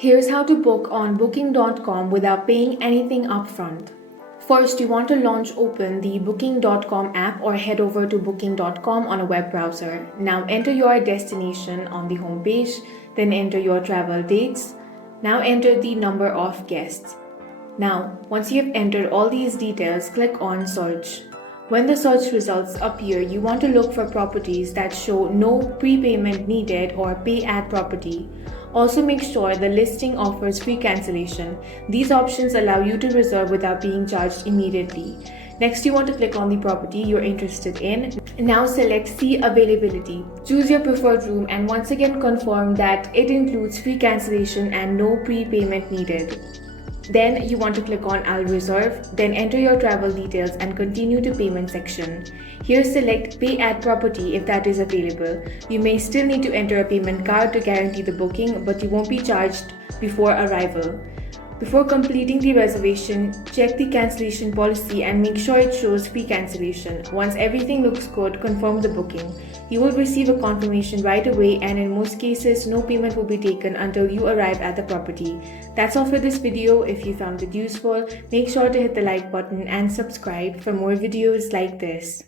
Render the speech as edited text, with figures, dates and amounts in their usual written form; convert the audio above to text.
Here's how to book on booking.com without paying anything upfront. First, you want to open the booking.com app or head over to booking.com on a web browser. Now enter your destination on the home page, then enter your travel dates. Now enter the number of guests. Now, once you have entered all these details, click on search. When the search results appear, you want to look for properties that show no prepayment needed or pay at property. Also make sure the listing offers free cancellation. These options allow you to reserve without being charged immediately. Next, you want to click on the property you're interested in. Now select See Availability. Choose your preferred room and once again confirm that it includes free cancellation and no prepayment needed. Then you want to click on I'll reserve, then enter your travel details and continue to payment section. Here select Pay at Property if that is available. You may still need to enter a payment card to guarantee the booking, but you won't be charged before arrival. Before completing the reservation, check the cancellation policy and make sure it shows free cancellation. Once everything looks good, confirm the booking. You will receive a confirmation right away, and in most cases, no payment will be taken until you arrive at the property. That's all for this video. If you found it useful, make sure to hit the like button and subscribe for more videos like this.